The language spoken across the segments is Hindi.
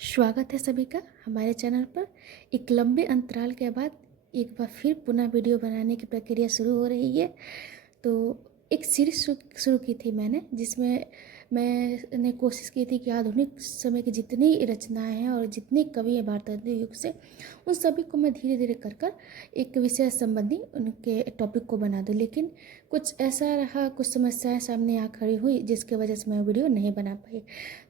स्वागत है सभी का हमारे चैनल पर। एक लंबे अंतराल के बाद एक बार फिर पुनः वीडियो बनाने की प्रक्रिया शुरू हो रही है। तो एक सीरीज शुरू की थी मैंने, जिसमें मैंने कोशिश की थी कि आधुनिक समय की जितनी रचनाएं हैं और जितने कवि हैं भारतीय युग से, उन सभी को मैं धीरे धीरे कर कर एक विषय संबंधी उनके टॉपिक को बना दूं। लेकिन कुछ ऐसा रहा, कुछ समस्याएं सामने आ खड़ी हुई, जिसके वजह से मैं वीडियो नहीं बना पाई।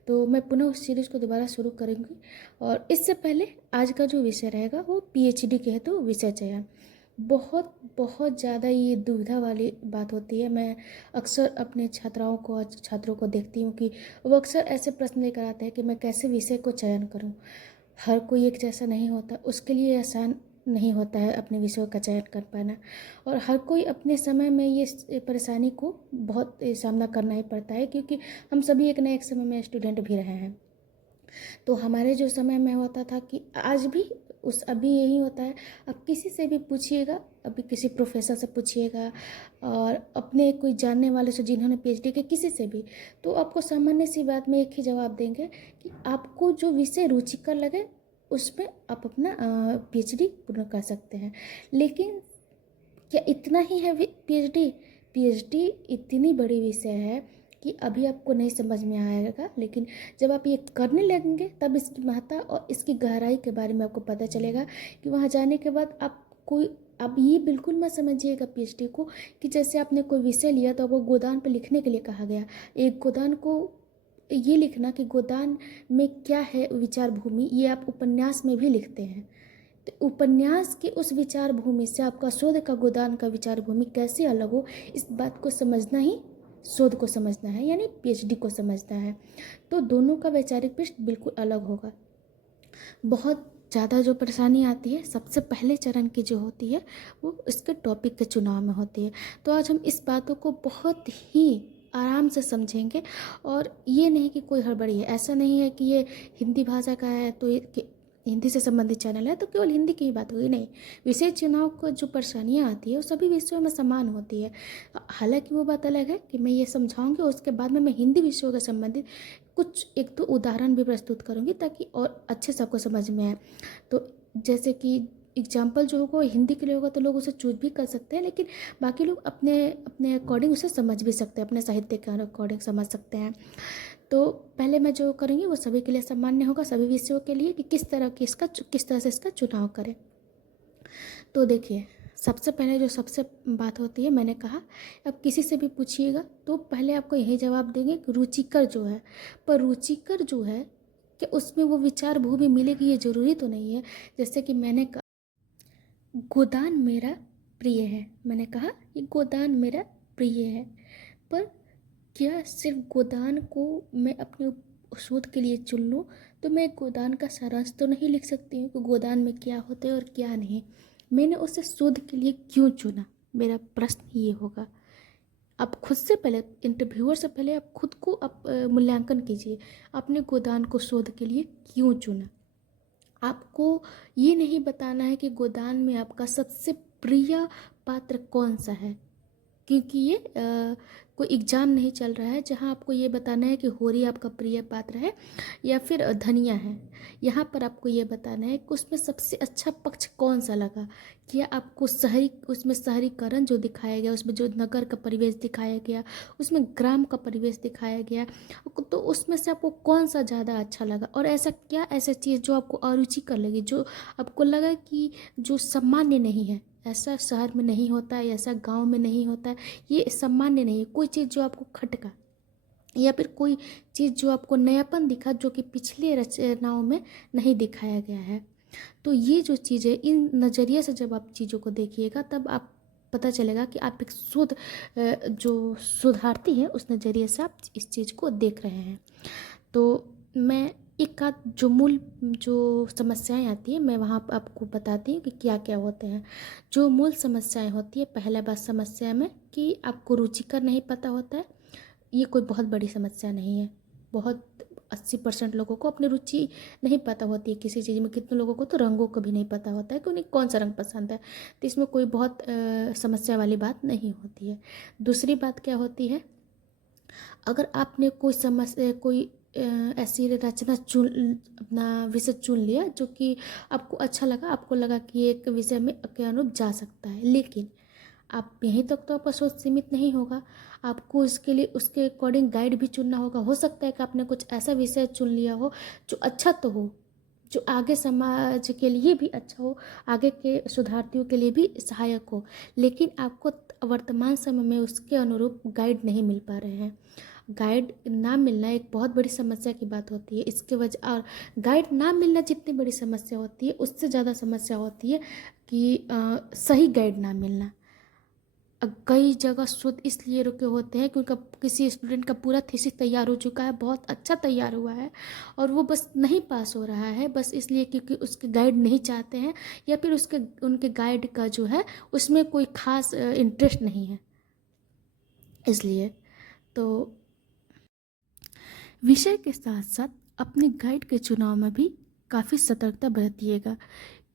तो मैं पुनः उस सीरीज़ को दोबारा शुरू करूँगी। और इससे पहले आज का जो विषय रहेगा वो पीएचडी के हेतु विषय चयन। बहुत बहुत ज़्यादा ये दुविधा वाली बात होती है। मैं अक्सर अपने छात्रों को देखती हूँ कि वो अक्सर ऐसे प्रश्न लेकर आते हैं कि मैं कैसे विषय को चयन करूँ। हर कोई एक जैसा नहीं होता, उसके लिए आसान नहीं होता है अपने विषयों का चयन कर पाना। और हर कोई अपने समय में ये परेशानी को बहुत सामना करना ही पड़ता है, क्योंकि हम सभी एक न एक समय में स्टूडेंट भी रहे हैं। तो हमारे जो समय में होता था कि आज भी अभी यही होता है। अब किसी से भी पूछिएगा, अभी किसी प्रोफेसर से पूछिएगा और अपने कोई जानने वाले से जिन्होंने पीएचडी की, किसी से भी, तो आपको सामान्य सी बात में एक ही जवाब देंगे कि आपको जो विषय रुचिकर लगे उसमें आप अपना पीएचडी पूर्ण कर सकते हैं। लेकिन क्या इतना ही है पीएचडी? पीएचडी इतनी बड़ी विषय है कि अभी आपको नहीं समझ में आएगा, लेकिन जब आप ये करने लगेंगे तब इसकी महत्ता और इसकी गहराई के बारे में आपको पता चलेगा कि वहाँ जाने के बाद आप ये बिल्कुल मत समझिएगा पीएचडी को कि जैसे आपने कोई विषय लिया तो आपको गोदान पर लिखने के लिए कहा गया। एक गोदान को ये लिखना कि गोदान में क्या है विचार भूमि, ये आप उपन्यास में भी लिखते हैं। तो उपन्यास की उस विचार भूमि से आपका शोध का गोदान का विचार भूमि कैसे अलग हो, इस बात को समझना ही शोध को समझना है, यानी पीएचडी को समझना है। तो दोनों का वैचारिक पृष्ठ बिल्कुल अलग होगा। बहुत ज़्यादा जो परेशानी आती है सबसे पहले चरण की जो होती है वो इसके टॉपिक के चुनाव में होती है। तो आज हम इस बातों को बहुत ही आराम से समझेंगे। और ये नहीं कि कोई हड़बड़ी है, ऐसा नहीं है कि ये हिंदी भाषा का है तो हिंदी से संबंधित चैनल है तो केवल हिंदी की ही बात होगी, नहीं। विषय चुनाव को जो परेशानियाँ आती है वो सभी विषयों में समान होती है। हालांकि वो बात अलग है कि मैं ये समझाऊंगी और उसके बाद में मैं हिंदी विषयों के संबंधित कुछ एक दो उदाहरण भी प्रस्तुत करूंगी ताकि और अच्छे से आपको समझ में आए। तो जैसे कि एग्जाम्पल जो होगा हिंदी के लिए होगा तो लोग उसे चूज भी कर सकते हैं, लेकिन बाकी लोग अपने अपने अकॉर्डिंग उसे समझ भी सकते हैं, अपने साहित्य के अकॉर्डिंग समझ सकते हैं। तो पहले मैं जो करूँगी वो सभी के लिए सामान्य होगा, सभी विषयों के लिए, कि किस तरह से इसका चुनाव करें। तो देखिए, सबसे पहले जो सबसे बात होती है, मैंने कहा अब किसी से भी पूछिएगा तो पहले आपको यही जवाब देंगे कि रुचिकर जो है, पर रुचिकर जो है कि उसमें वो विचार भूमि मिलेगी ये ज़रूरी तो नहीं है। जैसे कि मैंने कहा गोदान मेरा प्रिय है, मैंने कहा ये गोदान मेरा प्रिय है, पर क्या सिर्फ गोदान को मैं अपने शोध के लिए चुन लूँ तो मैं गोदान का सारांश तो नहीं लिख सकती हूँ कि गोदान में क्या होता है और क्या नहीं। मैंने उसे शोध के लिए क्यों चुना, मेरा प्रश्न ये होगा। आप खुद से पहले, इंटरव्यूअर से पहले आप खुद को आप मूल्यांकन कीजिए, आपने गोदान को शोध के लिए क्यों चुना। आपको ये नहीं बताना है कि गोदान में आपका सबसे प्रिय पात्र कौन सा है, क्योंकि ये कोई एग्ज़ाम नहीं चल रहा है जहां आपको ये बताना है कि होरी आपका प्रिय पात्र है या फिर धनिया है। यहाँ पर आपको ये बताना है कि उसमें सबसे अच्छा पक्ष कौन सा लगा। क्या आपको उसमें शहरीकरण जो दिखाया गया, उसमें जो नगर का परिवेश दिखाया गया, उसमें ग्राम का परिवेश दिखाया गया, तो उसमें से आपको कौन सा ज़्यादा अच्छा लगा। और ऐसा चीज़ जो आपको अरुचि कर लगी, जो आपको लगा कि जो सामान्य नहीं है, ऐसा शहर में नहीं होता है, ऐसा गांव में नहीं होता है, ये सामान्य नहीं है। कोई चीज़ जो आपको खटका या फिर कोई चीज़ जो आपको नयापन दिखा, जो कि पिछले रचनाओं में नहीं दिखाया गया है। तो ये जो चीज़ है, इन नज़रिए से जब आप चीज़ों को देखिएगा तब आप पता चलेगा कि आप एक जो शोधार्थी हैं उस नज़रिए से आप इस चीज़ को देख रहे हैं। तो मैं एक आध जो समस्याएं आती हैं मैं वहाँ पर आपको बताती हूँ कि क्या क्या होते हैं। जो मूल समस्याएं होती है, पहला बात समस्या में कि आपको रुचिकर नहीं पता होता है, ये कोई बहुत बड़ी समस्या नहीं है। बहुत 80% लोगों को अपनी रुचि नहीं पता होती है किसी चीज़ में। कितने लोगों को तो रंगों को भी नहीं पता होता है कि उन्हें कौन सा रंग पसंद है। तो इसमें कोई बहुत समस्या वाली बात नहीं होती है। दूसरी बात क्या होती है, अगर आपने कोई ऐसी रचना अपना विषय चुन लिया जो कि आपको अच्छा लगा, आपको लगा कि एक विषय में के अनुरूप जा सकता है, लेकिन आप यहीं तक तो आपका सोच सीमित नहीं होगा। आपको इसके लिए उसके अकॉर्डिंग गाइड भी चुनना होगा। हो सकता है कि आपने कुछ ऐसा विषय चुन लिया हो जो अच्छा तो हो, जो आगे समाज के लिए भी अच्छा हो, आगे के शोधार्थियों के लिए भी सहायक हो, लेकिन आपको वर्तमान समय में उसके अनुरूप गाइड नहीं मिल पा रहे हैं। गाइड ना मिलना एक बहुत बड़ी समस्या की बात होती है। इसके वजह और गाइड ना मिलना जितनी बड़ी समस्या होती है, उससे ज़्यादा समस्या होती है कि सही गाइड ना मिलना। कई जगह शोध इसलिए रुके होते हैं क्योंकि किसी स्टूडेंट का पूरा थीसिस तैयार हो चुका है, बहुत अच्छा तैयार हुआ है, और वो बस नहीं पास हो रहा है, बस इसलिए क्योंकि उसके गाइड नहीं चाहते हैं, या फिर उनके गाइड का जो है उसमें कोई खास इंटरेस्ट नहीं है। इसलिए तो विषय के साथ साथ अपने गाइड के चुनाव में भी काफ़ी सतर्कता बरतिएगा,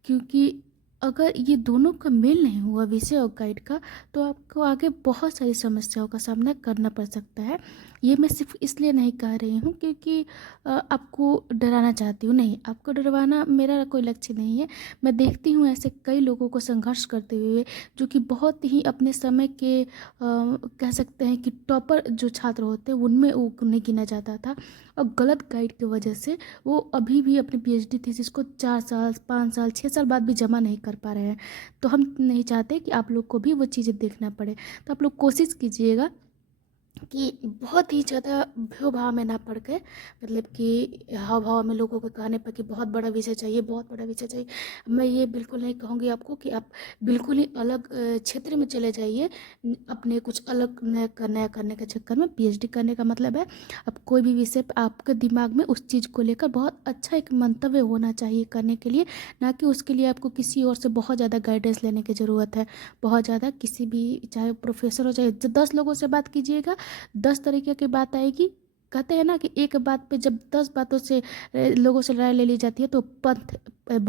क्योंकि अगर ये दोनों का मेल नहीं हुआ, विषय और गाइड का, तो आपको आगे बहुत सारी समस्याओं का सामना करना पड़ सकता है। ये मैं सिर्फ इसलिए नहीं कह रही हूँ क्योंकि आपको डराना चाहती हूँ, नहीं, आपको डरवाना मेरा कोई लक्ष्य नहीं है। मैं देखती हूँ ऐसे कई लोगों को संघर्ष करते हुए, जो कि बहुत ही अपने समय के कह सकते हैं कि टॉपर जो छात्र होते हैं उनमें वो नहीं गिना जाता था, और गलत गाइड की वजह से वो अभी भी अपनी पीएचडी थीसिस को 4 साल 5 साल 6 साल बाद भी जमा नहीं कर पा रहे हैं। तो हम नहीं चाहते कि आप लोग को भी वो चीज़ें देखना पड़े। तो आप लोग कोशिश कीजिएगा कि बहुत ही ज़्यादा भ्यो भाव में ना पड़ के, मतलब कि हाव भाव में लोगों के कहने पर कि बहुत बड़ा विषय चाहिए, बहुत बड़ा विषय चाहिए। मैं ये बिल्कुल नहीं कहूँगी आपको कि आप बिल्कुल ही अलग क्षेत्र में चले जाइए अपने कुछ अलग नया करने के चक्कर में। पीएचडी करने का मतलब है अब कोई भी विषय पर आपके दिमाग में उस चीज़ को लेकर बहुत अच्छा एक मंतव्य होना चाहिए करने के लिए, ना कि उसके लिए आपको किसी और से बहुत ज़्यादा गाइडेंस लेने की ज़रूरत है। बहुत ज़्यादा किसी भी, चाहे प्रोफेसर हो, चाहे 10 लोगों से बात कीजिएगा, 10 तरीके की बात आएगी। कहते हैं ना कि एक बात पे जब 10 बातों से लोगों से राय ले ली जाती है तो पथ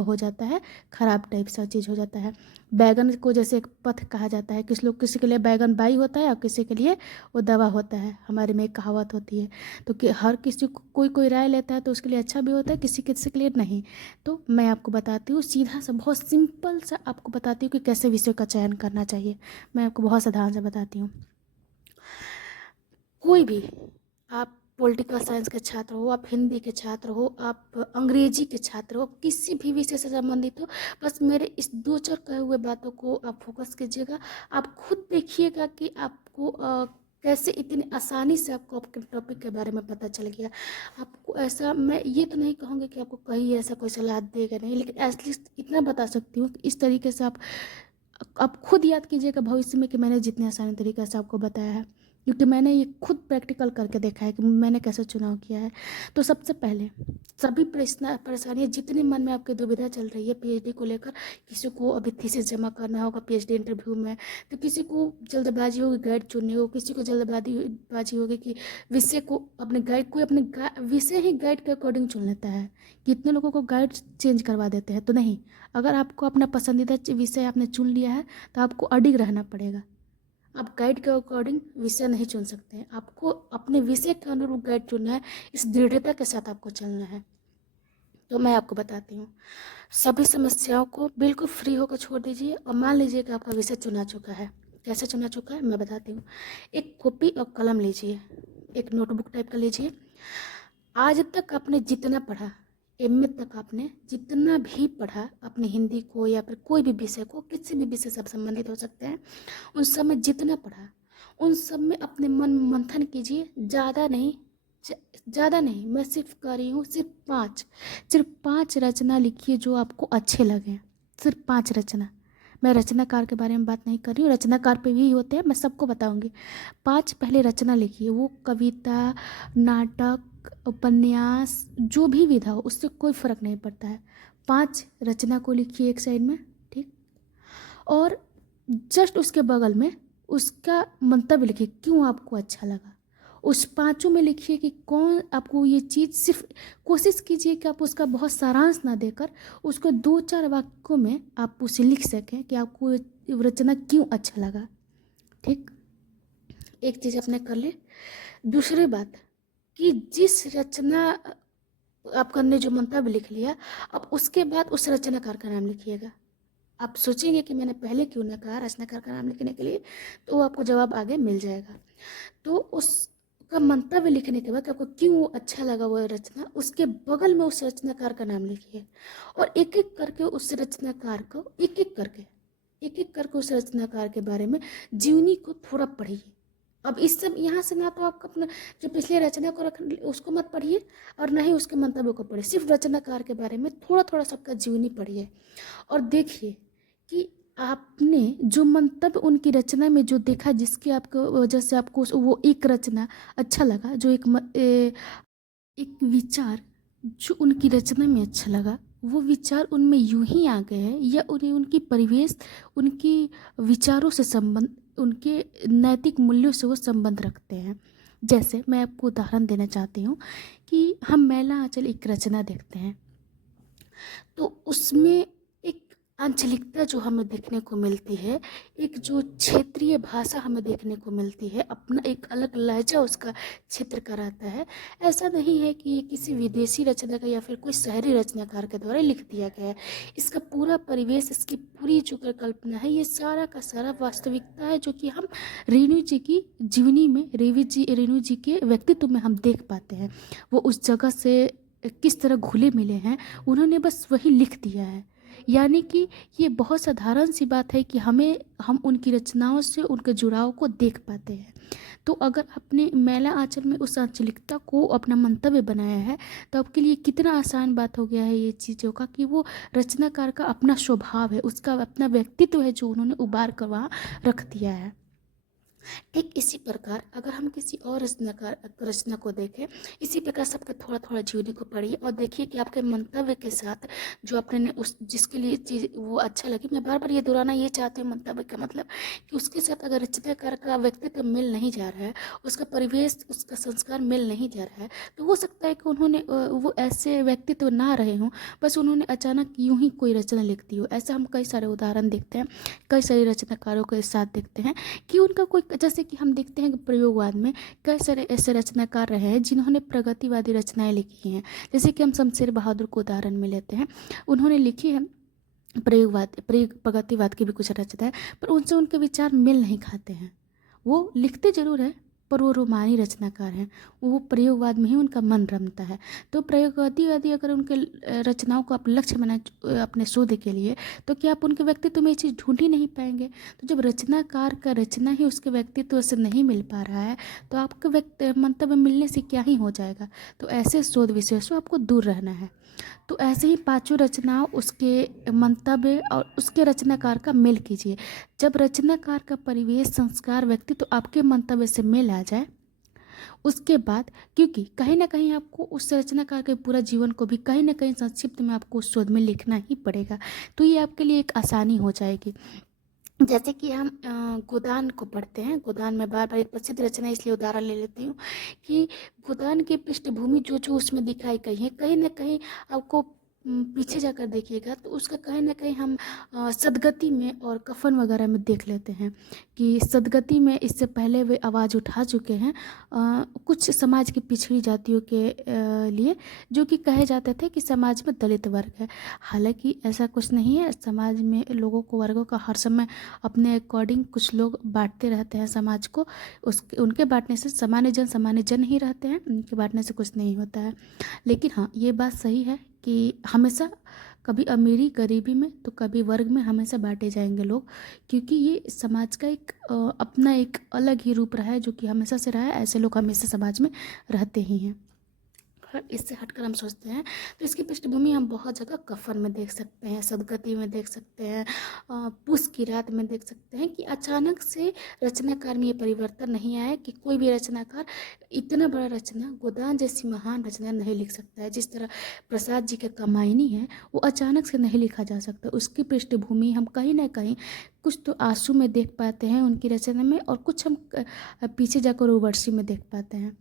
हो जाता है, खराब टाइप सा चीज़ हो जाता है। बैगन को जैसे एक पथ कहा जाता है, किसी के लिए बैगन बाई होता है और किसी के लिए वो दवा होता है। हमारे में एक कहावत होती है। तो कि हर किसी को कोई राय लेता है तो उसके लिए अच्छा भी होता है, किसी किसी के लिए नहीं। तो मैं आपको बताती हूँ सीधा सा, बहुत सिंपल सा आपको बताती हूँ कि कैसे विषय का चयन करना चाहिए। मैं आपको बहुत साधारण से बताती हूँ। कोई भी, आप पॉलिटिकल साइंस के छात्र हो, आप हिंदी के छात्र हो, आप अंग्रेजी के छात्र हो, किसी भी विषय से संबंधित हो, बस मेरे इस 2-4 कहे हुए बातों को आप फोकस कीजिएगा। आप खुद देखिएगा कि आपको कैसे इतनी आसानी से आपको आपके टॉपिक के बारे में पता चल गया। आपको ऐसा, मैं ये तो नहीं कहूँगी कि आपको कहीं ऐसा कोई सलाह देगा नहीं, लेकिन एटलीस्ट इतना बता सकती हूँ कि इस तरीके से आप खुद याद कीजिएगा भविष्य में कि मैंने जितने आसान तरीके से आपको बताया है, क्योंकि मैंने ये खुद प्रैक्टिकल करके देखा है कि मैंने कैसे चुनाव किया है। तो सबसे पहले सभी परेशानियाँ जितने मन में आपकी दुविधा चल रही है पीएचडी को लेकर, किसी को अभी थीसिस जमा करना होगा पीएचडी इंटरव्यू में, तो किसी को जल्दबाजी होगी गाइड चुननी हो, किसी को जल्दबाजी होगी कि विषय को अपने गाइड, कोई अपने विषय ही गाइड के अकॉर्डिंग चुन लेता है। कितने लोगों को गाइड चेंज करवा देते हैं। तो नहीं, अगर आपको अपना पसंदीदा विषय आपने चुन लिया है तो आपको अडिग रहना पड़ेगा। आप गाइड के अकॉर्डिंग विषय नहीं चुन सकते हैं, आपको अपने विषय के अनुरूप गाइड चुनना है, इस दृढ़ता के साथ आपको चलना है। तो मैं आपको बताती हूँ, सभी समस्याओं को बिल्कुल फ्री होकर छोड़ दीजिए और मान लीजिए कि आपका विषय चुना चुका है। कैसे चुना चुका है मैं बताती हूँ। एक कॉपी और कलम लीजिए, एक नोटबुक टाइप का लीजिए। आज तक आपने जितना पढ़ा, एमए तक आपने जितना भी पढ़ा अपने हिंदी को या फिर कोई भी विषय को, किसी भी विषय से आप संबंधित हो सकते हैं, उन सब में जितना पढ़ा उन सब में अपने मन में मंथन कीजिए। ज़्यादा नहीं, मैं सिर्फ कर रही हूँ सिर्फ 5 रचना लिखिए जो आपको अच्छे लगे। सिर्फ 5 रचना। मैं रचनाकार के बारे में बात नहीं कर रही हूँ, रचनाकार पे भी होते हैं, मैं सबको बताऊंगी। 5 पहले रचना लिखिए, वो कविता, नाटक, उपन्यास, जो भी विधा हो, उससे कोई फर्क नहीं पड़ता है। 5 रचना को लिखिए एक साइड में, ठीक। और जस्ट उसके बगल में उसका मंतव्य लिखिए, क्यों आपको अच्छा लगा। उस 5 में लिखिए कि कौन आपको ये चीज़, सिर्फ कोशिश कीजिए कि आप उसका बहुत सारांश ना देकर उसको 2-4 वाक्यों में आप उसे लिख सकें कि आपको ये रचना क्यों अच्छा लगा, ठीक। एक चीज़ आपने कर ले। दूसरी बात, कि जिस रचना आपने जो मंतव्य लिख लिया, अब उसके बाद उस रचनाकार का नाम लिखिएगा। आप सोचेंगे कि मैंने पहले क्यों ना कहा रचनाकार का नाम लिखने के लिए, तो आपको जवाब आगे मिल जाएगा। तो उसका मंतव्य लिखने के बाद आपको क्यों अच्छा लगा वो रचना, उसके बगल में उस रचनाकार का नाम लिखिए और एक एक करके उस रचनाकार को एक एक करके उस रचनाकार के बारे में जीवनी को थोड़ा पढ़िए। अब इस सब यहाँ से ना तो आप अपना जो पिछले रचना को रख उसको मत पढ़िए और ना ही उसके मंतव्य को पढ़िए, सिर्फ रचनाकार के बारे में थोड़ा थोड़ा सबका जीवनी पढ़िए और देखिए कि आपने जो मंतव्य उनकी रचना में जो देखा, जिसकी आपको वजह से आपको वो एक रचना अच्छा लगा, जो एक विचार जो उनकी रचना में अच्छा लगा, वो विचार उनमें यूं ही आ गए हैं या उन्हें उनकी परिवेश, उनकी विचारों से संबंध, उनके नैतिक मूल्यों से वो संबंध रखते हैं। जैसे मैं आपको उदाहरण देना चाहती हूँ कि हम मैला आंचल एक रचना देखते हैं, तो उसमें एक आंचलिकता जो हमें देखने को मिलती है, एक जो क्षेत्रीय भाषा हमें देखने को मिलती है, अपना एक अलग लहजा उसका क्षेत्र का रहता है। ऐसा नहीं है कि ये किसी विदेशी रचना का या फिर कोई शहरी रचनाकार के द्वारा लिख दिया गया है। इसका पूरा परिवेश, इसकी पूरी जो कल्पना है, ये सारा का सारा वास्तविकता है जो कि हम रेणु जी की जीवनी में, रेणु जी के व्यक्तित्व में हम देख पाते हैं। वो उस जगह से किस तरह घुले मिले हैं, उन्होंने बस वही लिख दिया है। यानी कि ये बहुत साधारण सी बात है कि हम उनकी रचनाओं से उनके जुड़ाव को देख पाते हैं। तो अगर आपने मैला आंचल में उस आंचलिकता को अपना मंतव्य बनाया है, तो आपके लिए कितना आसान बात हो गया है ये चीज़ों का कि वो रचनाकार का अपना स्वभाव है, उसका अपना व्यक्तित्व है जो उन्होंने उबार कर वहाँ रख दिया है। ठीक इसी प्रकार अगर हम किसी और रचना को देखें, इसी प्रकार सबका थोड़ा थोड़ा जीवनी को पढ़िए और देखिए कि आपके मंतव्य के साथ जो आपने उस जिसके लिए चीज़ वो अच्छा लगे। मैं बार बार ये दोहराना ये चाहती हूँ, मंतव्य का मतलब कि उसके साथ अगर रचनाकार का व्यक्तित्व मिल नहीं जा रहा है, उसका परिवेश, उसका संस्कार मिल नहीं जा रहा है, तो हो सकता है कि उन्होंने वो ऐसे व्यक्तित्व ना रहे हों, बस उन्होंने अचानक यूं ही कोई रचना लिख दी हो। ऐसा हम कई सारे उदाहरण देखते हैं, कई सारे रचनाकारों के साथ देखते हैं कि उनका कोई, जैसे कि हम देखते हैं कि प्रयोगवाद में कई सारे ऐसे रचनाकार रहे हैं जिन्होंने प्रगतिवादी रचनाएं लिखी हैं। जैसे कि हम शमशेर बहादुर को उदाहरण में लेते हैं, उन्होंने लिखी है प्रगतिवाद की भी कुछ रचना है, पर उनसे उनके विचार मिल नहीं खाते हैं। वो लिखते जरूर हैं पर वो रोमानी रचनाकार हैं, वो प्रयोगवाद में ही उनका मन रमता है। तो प्रयोगवादी अगर उनके रचनाओं को आप लक्ष्य बनाए अपने शोध के लिए, तो क्या आप उनके व्यक्तित्व में ये चीज़ ढूंढ ही नहीं पाएंगे। तो जब रचनाकार का रचना ही उसके व्यक्तित्व से नहीं मिल पा रहा है, तो आपके मंतव्य मिलने से क्या ही हो जाएगा। तो ऐसे शोध विषयों से आपको दूर रहना है। तो ऐसे ही पांचों रचनाओं, उसके मंतव्य और उसके रचनाकार का मेल कीजिए। जब रचनाकार का परिवेश, संस्कार, व्यक्तित्व तो आपके मंतव्य से मेल आ जाए, उसके बाद, क्योंकि कहीं ना कहीं आपको उस रचनाकार के पूरा जीवन को भी कहीं ना कहीं संक्षिप्त में आपको उस शोध में लिखना ही पड़ेगा, तो ये आपके लिए एक आसानी हो जाएगी। जैसे कि हम गोदान को पढ़ते हैं, गोदान में बार बार एक प्रसिद्ध रचना इसलिए उदाहरण ले लेती हूँ कि गोदान की पृष्ठभूमि जो जो उसमें दिखाई गई है, कहीं ना कहीं आपको पीछे जाकर देखिएगा तो उसका कहीं ना कहीं हम सदगति में और कफन वगैरह में देख लेते हैं कि सदगति में इससे पहले वे आवाज़ उठा चुके हैं कुछ समाज की पिछड़ी जातियों के लिए, जो कि कहे जाते थे कि समाज में दलित वर्ग है। हालांकि ऐसा कुछ नहीं है, समाज में लोगों को, वर्गों का हर समय अपने अकॉर्डिंग कुछ लोग बांटते रहते हैं समाज को। उनके बांटने से सामान्य जन ही रहते हैं, उनके बांटने से कुछ नहीं होता है। लेकिन हाँ, ये बात सही है कि हमेशा कभी अमीरी गरीबी में तो कभी वर्ग में हमेशा बांटे जाएंगे लोग, क्योंकि ये समाज का एक अपना एक अलग ही रूप रहा है जो कि हमेशा से रहा है। ऐसे लोग हमेशा समाज में रहते ही हैं। इससे हटकर हम सोचते हैं तो इसकी पृष्ठभूमि हम बहुत जगह कफन में देख सकते हैं, सदगति में देख सकते हैं, पूस की रात में देख सकते हैं कि अचानक से रचनाकार में ये परिवर्तन नहीं आया कि कोई भी रचनाकार इतना बड़ा रचना, गोदान जैसी महान रचना नहीं लिख सकता है। जिस तरह प्रसाद जी के कामायनी है, वो अचानक से नहीं लिखा जा सकता। उसकी पृष्ठभूमि हम कहीं ना कहीं कुछ तो आंसू में देख पाते हैं उनकी रचना में, और कुछ हम पीछे जाकर उर्वशी में देख पाते हैं।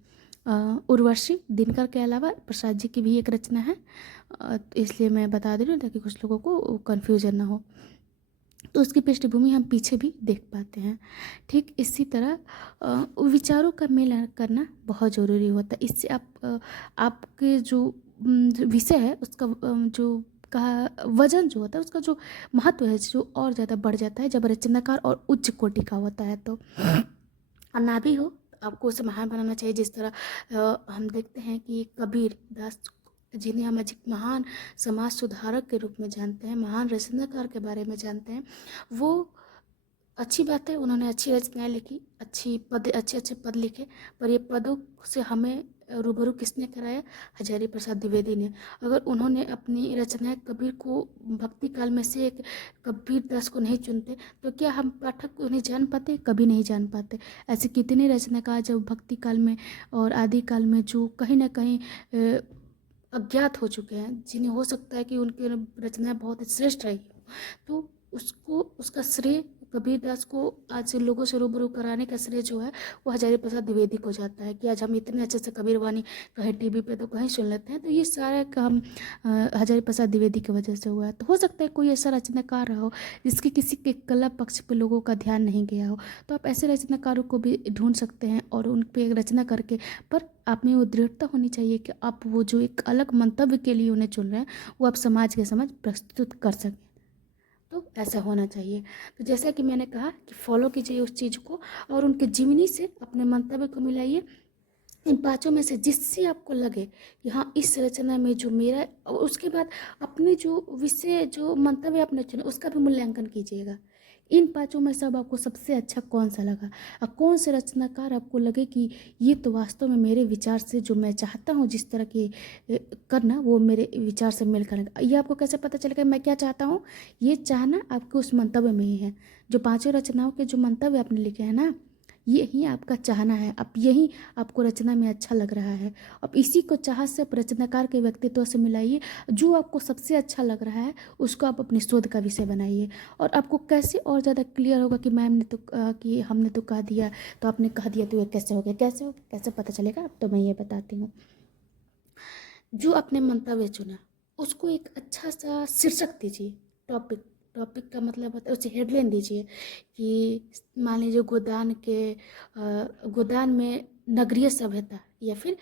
उर्वशी दिनकर के अलावा प्रसाद जी की भी एक रचना है, इसलिए मैं बता दे रही हूँ ताकि कुछ लोगों को कन्फ्यूजन ना हो। तो उसकी पृष्ठभूमि हम पीछे भी देख पाते हैं। ठीक इसी तरह विचारों का मेल करना बहुत ज़रूरी होता है। इससे आपके जो विषय है उसका जो का वजन जो होता है, उसका जो महत्व है जो और ज़्यादा बढ़ जाता है जब रचनाकार और उच्च कोटि का होता है। तो ना भी हो तो आपको उसे महान बनाना चाहिए। जिस तरह हम देखते हैं कि कबीर दास, जिन्हें हम एक महान समाज सुधारक के रूप में जानते हैं, महान रचनाकार के बारे में जानते हैं, वो अच्छी बात है, उन्होंने अच्छी रचनाएं लिखी, अच्छे अच्छे पद लिखे, पर ये पदों से हमें रूबरू किसने कराया? हजारी प्रसाद द्विवेदी ने। अगर उन्होंने अपनी रचनाएं कबीर को भक्ति काल में से एक कबीर दास को नहीं चुनते तो क्या हम पाठक उन्हें जान पाते? कभी नहीं जान पाते। ऐसे कितने रचनाकार जब भक्ति काल में और आदि काल में जो कहीं ना कहीं अज्ञात हो चुके हैं, जिन्हें हो सकता है कि उनकी रचनाएं बहुत ही श्रेष्ठ रही, तो उसको उसका श्रेय कबीर दास को आज लोगों से रूबरू कराने का श्रेय जो है वो हजारी प्रसाद द्विवेदी को जाता है कि आज हम इतने अच्छे से कबीर वाणी कहीं टीवी पे तो कहीं सुन लेते हैं। तो ये सारा काम हजारी प्रसाद द्विवेदी की वजह से हुआ है। तो हो सकता है कोई ऐसा रचनाकार रहा हो जिसके किसी के कला पक्ष पे लोगों का ध्यान नहीं गया हो, तो आप ऐसे रचनाकारों को भी ढूंढ सकते हैं और उन पर एक रचना करके, पर आप में वो दृढ़ता होनी चाहिए कि आप वो जो एक अलग मंतव्य के लिए उन्हें चुन रहे हैं वो आप समाज के समझ प्रस्तुत कर सकें। तो ऐसा होना चाहिए। तो जैसा कि मैंने कहा कि फॉलो कीजिए उस चीज़ को और उनके जीवनी से अपने मंतव्य को मिलाइए। इन पाँचों में से जिससे आपको लगे कि हाँ इस रचना में जो मेरा है, और उसके बाद अपने जो विषय जो मंतव्य आपने चुने उसका भी मूल्यांकन कीजिएगा। इन पाँचों में से अब आपको सबसे अच्छा कौन सा लगा और कौन से रचनाकार आपको लगे कि ये तो वास्तव में मेरे विचार से जो मैं चाहता हूँ जिस तरह की करना वो मेरे विचार से मेल करेगा। ये आपको कैसे पता चलेगा मैं क्या चाहता हूँ? ये चाहना आपके उस मंतव्य में ही है। जो पाँचों रचनाओं के जो मंतव्य आपने लिखे हैं ना, ये ही आपका चाहना है। अब यही आपको रचना में अच्छा लग रहा है। अब इसी को चाह से आप रचनाकार के व्यक्तित्व से मिलाइए। जो आपको सबसे अच्छा लग रहा है उसको आप अपनी शोध का विषय बनाइए। और आपको कैसे और ज़्यादा क्लियर होगा कि मैम ने तो कि हमने तो कह दिया तो आपने कह दिया तो ये कैसे हो गया, कैसे पता चलेगा? अब तो मैं ये बताती हूँ। जो आपने मंतव्य चुना उसको एक अच्छा सा शीर्षक दीजिए। टॉपिक का मतलब होता है उसे हेडलाइन दीजिए कि मान लीजिए गोदान में नगरीय सभ्यता या फिर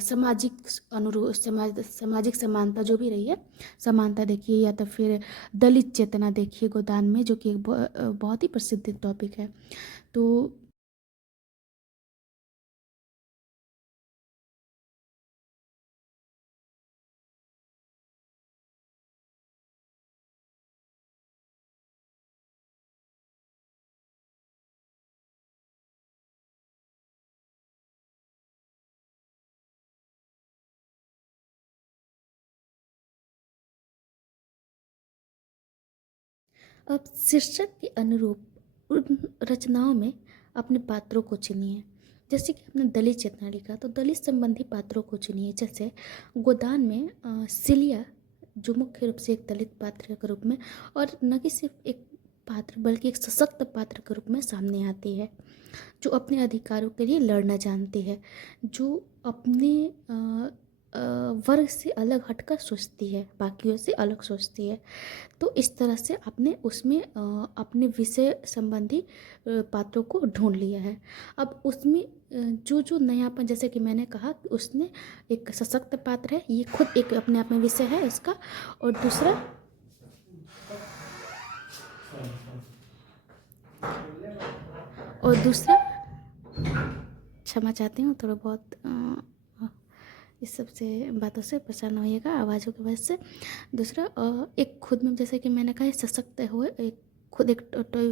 सामाजिक अनुरूप सामाजिक समानता जो भी रही है समानता देखिए, या तो फिर दलित चेतना देखिए गोदान में, जो कि एक बहुत ही प्रसिद्ध टॉपिक है। तो अब शीर्षक के अनुरूप उन रचनाओं में अपने पात्रों को चुनिए। जैसे कि आपने दलित चेतना लिखा तो दलित संबंधी पात्रों को चुनिए। जैसे गोदान में सिलिया जो मुख्य रूप से एक दलित पात्र के रूप में, और न कि सिर्फ एक पात्र बल्कि एक सशक्त पात्र के रूप में सामने आती है, जो अपने अधिकारों के लिए लड़ना जानती है, जो अपने वर्ग से अलग हटकर सोचती है, बाकियों से अलग सोचती है। तो इस तरह से आपने उसमें अपने विषय संबंधी पात्रों को ढूंढ लिया है। अब उसमें जो जो नयापन, जैसे कि मैंने कहा कि उसने एक सशक्त पात्र है, ये खुद एक अपने आप में विषय है इसका। और दूसरा और दूसरा क्षमा चाहती हूँ, थोड़ा बहुत इस सब से बातों से परेशान न होइएगा, आवाज़ों की वजह से। दूसरा एक खुद में, जैसे कि मैंने कहा सशक्त हुए, एक खुद एक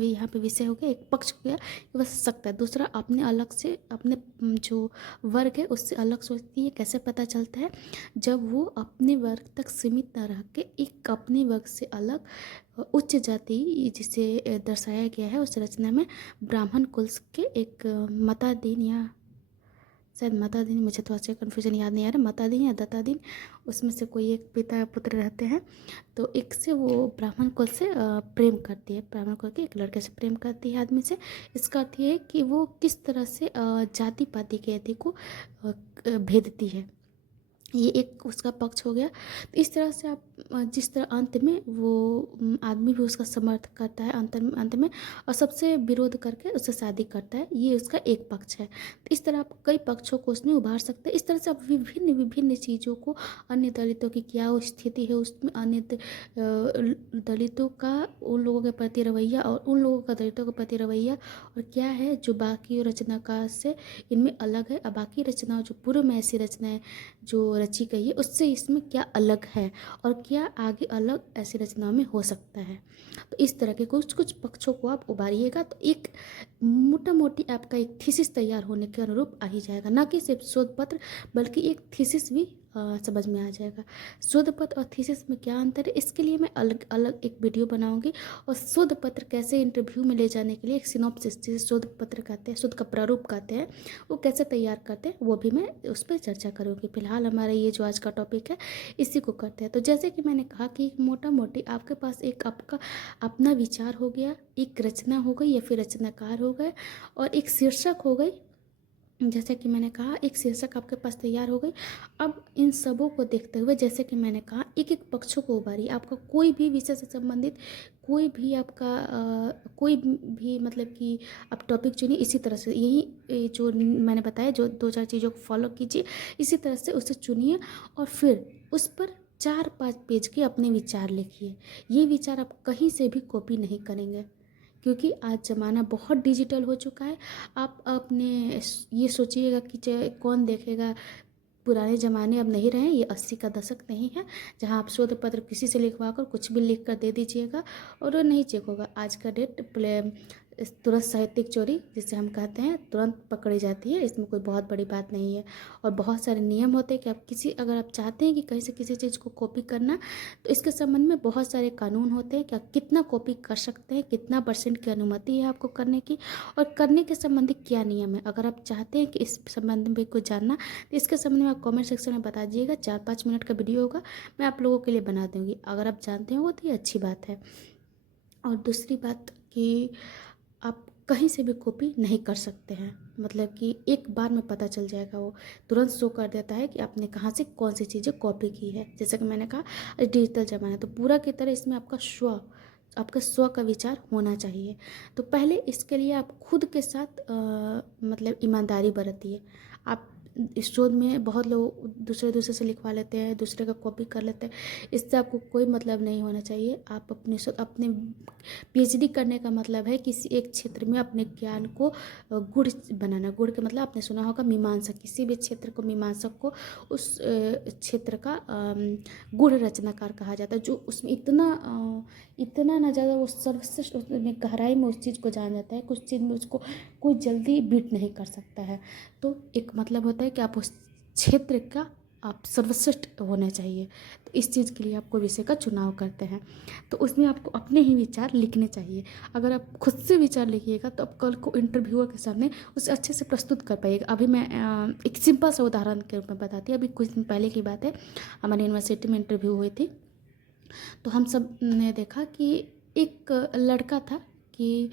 यहाँ पे विषय हो गया, एक पक्ष हो गया कि वह सशक्त है। दूसरा अपने अलग से अपने जो वर्ग है उससे अलग सोचती है। कैसे पता चलता है? जब वो अपने वर्ग तक सीमित न रह के एक अपने वर्ग से अलग उच्च जाति जिसे दर्शाया गया है उस रचना में ब्राह्मण कुल के एक मतादीन, या शायद मतादीन, मुझे थोड़ा सा कन्फ्यूजन याद नहीं आ रहा, मतादीन या दत्तादीन, उसमें से कोई एक पिता पुत्र रहते हैं। तो एक से वो ब्राह्मण कुल से प्रेम करती है, ब्राह्मण कुल के एक लड़के से प्रेम करती है आदमी से। इसका अर्थ ये है कि वो किस तरह से जाति पाति के यति को भेदती है। ये एक उसका पक्ष हो गया। तो इस तरह से आप जिस तरह अंत में वो आदमी भी उसका समर्थन करता है अंत में, और सबसे विरोध करके उससे शादी करता है, ये उसका एक पक्ष है। तो इस तरह आप कई पक्षों को उसमें उभार सकते हैं। इस तरह से आप विभिन्न विभिन्न चीज़ों को, अन्य दलितों की क्या वो स्थिति है उसमें, अन्य दलितों का उन लोगों के प्रति रवैया और उन लोगों का दलितों के प्रति रवैया, और क्या है जो बाकी रचनाकार से इनमें अलग है, और बाकी रचनाओं जो पूर्व में ऐसी रचनाएं जो रची गई है उससे इसमें क्या अलग है, और क्या आगे अलग ऐसी रचनाओं में हो सकता है। तो इस तरह के कुछ कुछ पक्षों को आप उभारिएगा तो एक मोटा मोटी आपका एक थीसिस तैयार होने के अनुरूप आ ही जाएगा। ना कि सिर्फ शोध पत्र बल्कि एक थीसिस भी समझ में आ जाएगा। शोध पत्र और थीसिस में क्या अंतर है, इसके लिए मैं अलग अलग एक वीडियो बनाऊंगी। और शोध पत्र कैसे इंटरव्यू में ले जाने के लिए एक सिनॉप्सिस, जिसे शोध पत्र कहते हैं, शोध का प्रारूप कहते हैं, वो कैसे तैयार करते हैं वो भी मैं उस पर चर्चा करूँगी। फिलहाल हमारा ये जो आज का टॉपिक है इसी को करते हैं। तो जैसे कि मैंने कहा कि मोटा मोटी आपके पास एक आपका अपना विचार हो गया, एक रचना हो गई या फिर रचनाकार हो गए, और एक शीर्षक हो गई। जैसे कि मैंने कहा एक शीर्षक आपके पास तैयार हो गई। अब इन सबों को देखते हुए जैसे कि मैंने कहा एक एक पक्षों को उभारिए। आपका कोई भी विषय से संबंधित कोई भी आपका कोई भी मतलब कि आप टॉपिक चुनिए, इसी तरह से यही जो मैंने बताया जो 2-4 चीज़ों को फॉलो कीजिए, इसी तरह से उसे चुनिए और फिर उस पर 4-5 पेज के अपने विचार लिखिए। ये विचार आप कहीं से भी कॉपी नहीं करेंगे, क्योंकि आज ज़माना बहुत डिजिटल हो चुका है। आप अपने ये सोचिएगा कि कौन देखेगा, पुराने ज़माने अब नहीं रहे, ये 80 का दशक नहीं है जहां आप शोध पत्र किसी से लिखवा कर कुछ भी लिख कर दे दीजिएगा और वो नहीं चेक होगा। आज का डेट तुरंत साहित्यिक चोरी जिसे हम कहते हैं तुरंत पकड़ी जाती है, इसमें कोई बहुत बड़ी बात नहीं है। और बहुत सारे नियम होते हैं कि आप अगर आप चाहते हैं कि कहीं से किसी चीज़ को कॉपी करना, तो इसके संबंध में बहुत सारे कानून होते हैं कि आप कितना कॉपी कर सकते हैं, कितना % की अनुमति है आपको करने की, और करने के संबंधी क्या नियम है। अगर आप चाहते हैं कि इस संबंध में कुछ जानना, तो इसके संबंध में आप कमेंट सेक्शन में बता दीजिएगा। 4-5 मिनट का वीडियो होगा, मैं आप लोगों के लिए बना दूँगी। अगर आप जानते हो तो ये अच्छी बात है। और दूसरी बात कि आप कहीं से भी कॉपी नहीं कर सकते हैं, मतलब कि एक बार में पता चल जाएगा, वो तुरंत शो कर देता है कि आपने कहाँ से कौन सी चीज़ें कॉपी की है। जैसे कि मैंने कहा डिजिटल ज़माना, तो पूरा की तरह इसमें आपका स्व का विचार होना चाहिए। तो पहले इसके लिए आप खुद के साथ मतलब ईमानदारी बरतिए। आप इस शोध में बहुत लोग दूसरे से लिखवा लेते हैं, दूसरे का कॉपी कर लेते हैं, इससे आपको कोई मतलब नहीं होना चाहिए। आप अपने PhD करने का मतलब है किसी एक क्षेत्र में अपने ज्ञान को गुढ़ बनाना। गुढ़ के मतलब आपने सुना होगा मीमांसक, किसी भी क्षेत्र को मीमांसक को उस क्षेत्र का गुढ़ रचनाकार कहा जाता है, जो उसमें इतना ना ज़्यादा वो सर्वश्रेष्ठ उसमें गहराई में उस चीज़ को जान जाता है, कुछ चीज़ में उसको कोई जल्दी बीट नहीं कर सकता है। तो एक मतलब होता है कि आप उस क्षेत्र का आप सर्वश्रेष्ठ होना चाहिए। तो इस चीज़ के लिए आपको विषय का चुनाव करते हैं, तो उसमें आपको अपने ही विचार लिखने चाहिए। अगर आप खुद से विचार लिखिएगा तो आप कल को इंटरव्यूअर के सामने उसे अच्छे से प्रस्तुत कर पाइएगा। अभी मैं एक सिंपल सा उदाहरण के रूप में बताती हूँ। अभी कुछ दिन पहले की बात है, हमारी यूनिवर्सिटी में इंटरव्यू हुई थी, तो हम सब ने देखा कि एक लड़का था कि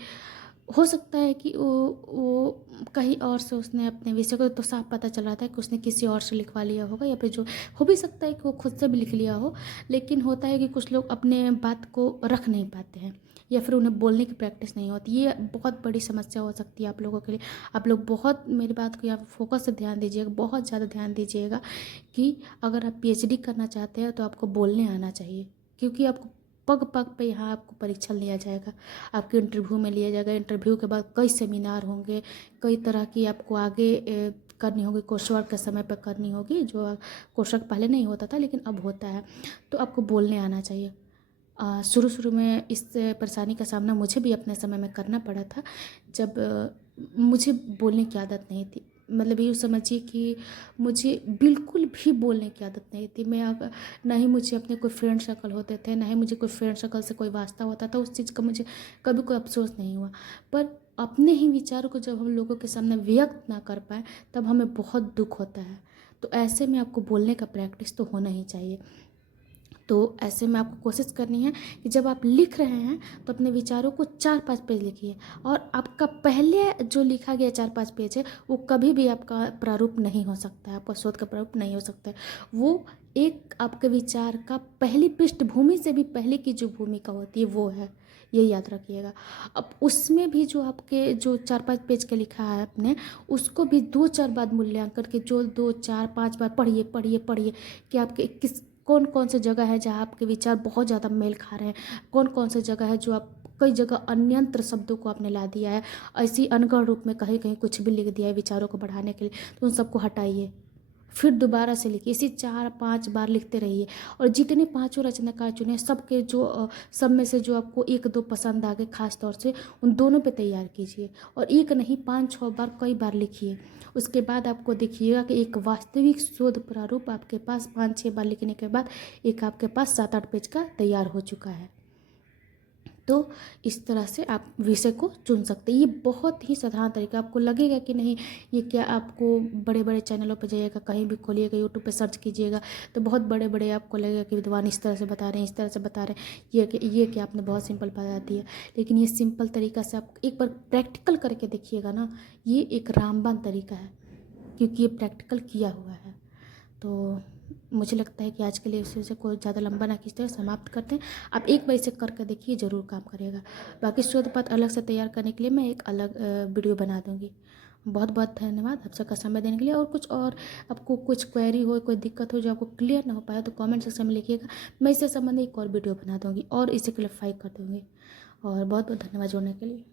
हो सकता है कि वो कहीं और से उसने अपने विषय को, तो साफ पता चल रहा था कि उसने किसी और से लिखवा लिया होगा, या फिर जो हो भी सकता है कि वो खुद से भी लिख लिया हो। लेकिन होता है कि कुछ लोग अपने बात को रख नहीं पाते हैं, या फिर उन्हें बोलने की प्रैक्टिस नहीं होती। ये बहुत बड़ी समस्या हो सकती है आप लोगों के लिए। आप लोग बहुत मेरी बात को यहाँ फोकस से ध्यान दीजिएगा, बहुत ज़्यादा ध्यान दीजिएगा कि अगर आप PhD करना चाहते हैं तो आपको बोलने आना चाहिए, क्योंकि आपको पग पग पे यहाँ आपको परीक्षण लिया जाएगा, आपके इंटरव्यू में लिया जाएगा। इंटरव्यू के बाद कई सेमिनार होंगे, कई तरह की आपको आगे करनी होगी, कोर्स वर्क के समय पर करनी होगी, जो कोर्स वर्क पहले नहीं होता था लेकिन अब होता है। तो आपको बोलने आना चाहिए। शुरू में इस परेशानी का सामना मुझे भी अपने समय में करना पड़ा था, जब मुझे बोलने की आदत नहीं थी। मतलब यूँ समझिए कि मुझे बिल्कुल भी बोलने की आदत नहीं थी। मैं अगर ना ही मुझे अपने कोई फ्रेंड सर्कल होते थे, ना ही मुझे कोई फ्रेंड सर्कल से कोई वास्ता होता था, उस चीज़ का मुझे कभी कोई अफसोस नहीं हुआ। पर अपने ही विचारों को जब हम लोगों के सामने व्यक्त ना कर पाएँ तब हमें बहुत दुख होता है। तो ऐसे में आपको बोलने का प्रैक्टिस तो होना ही चाहिए। तो ऐसे में आपको कोशिश करनी है कि जब आप लिख रहे हैं तो अपने विचारों को 4-5 पेज लिखिए, और आपका पहले जो लिखा गया 4-5 पेज है वो कभी भी आपका प्रारूप नहीं हो सकता है, आपका शोध का प्रारूप नहीं हो सकता है। वो एक आपके विचार का पहली पृष्ठभूमि से भी पहले की जो भूमिका होती है वो है, ये याद रखिएगा। अब उसमें भी जो आपके जो 4-5 पेज का लिखा है आपने, उसको भी 2-4 बार मूल्यांकन के जो 2-4-5 बार पढ़िए पढ़िए पढ़िए कि आपके किस कौन कौन सी जगह है जहाँ आपके विचार बहुत ज़्यादा मेल खा रहे हैं, कौन कौन सी जगह है जो आप कई जगह अन्यंत्र शब्दों को आपने ला दिया है, ऐसी अनगढ़ रूप में कहीं कहीं कुछ भी लिख दिया है विचारों को बढ़ाने के लिए, तो उन सबको हटाइए, फिर दोबारा से लिखिए। इसी 4-5 बार लिखते रहिए। और जितने पांचों रचनाकार चुने सबके जो सब में से जो आपको 1-2 पसंद आ गए खास तौर से, उन दोनों पे तैयार कीजिए, और एक नहीं 5-6 बार कई बार लिखिए। उसके बाद आपको देखिएगा कि एक वास्तविक शोध प्रारूप आपके पास 5-6 बार लिखने के बाद एक आपके पास 7-8 पेज का तैयार हो चुका है। तो इस तरह से आप विषय को चुन सकते हैं। ये बहुत ही साधारण तरीका, आपको लगेगा कि नहीं ये क्या, आपको बड़े बड़े चैनलों पर जाइएगा, कहीं भी खोलिएगा, यूट्यूब पे सर्च कीजिएगा तो बहुत बड़े बड़े आपको लगेगा कि विद्वान इस तरह से बता रहे हैं, इस तरह से बता रहे हैं, ये क्या आपने बहुत सिंपल बता दिया। लेकिन ये सिंपल तरीका से आप एक बार प्रैक्टिकल करके देखिएगा ना, ये एक रामबाण तरीका है, क्योंकि ये प्रैक्टिकल किया हुआ है। तो मुझे लगता है कि आज के लिए इस विषय को ज़्यादा लंबा ना खींचते हुए समाप्त करते हैं। आप एक बार इसे करके देखिए, ज़रूर काम करेगा। बाकी शोध पत्र अलग से तैयार करने के लिए मैं एक अलग वीडियो बना दूँगी। बहुत बहुत धन्यवाद आप सबका समय देने के लिए। और कुछ और आपको कुछ क्वेरी हो, कोई दिक्कत हो जो आपको क्लियर ना हो पाया, तो कमेंट सेक्शन में लिखिएगा, मैं इससे संबंधित एक और वीडियो बना दूँगी और इसे क्लियरफाई कर दूँगी। और बहुत बहुत धन्यवाद जुड़ने के लिए।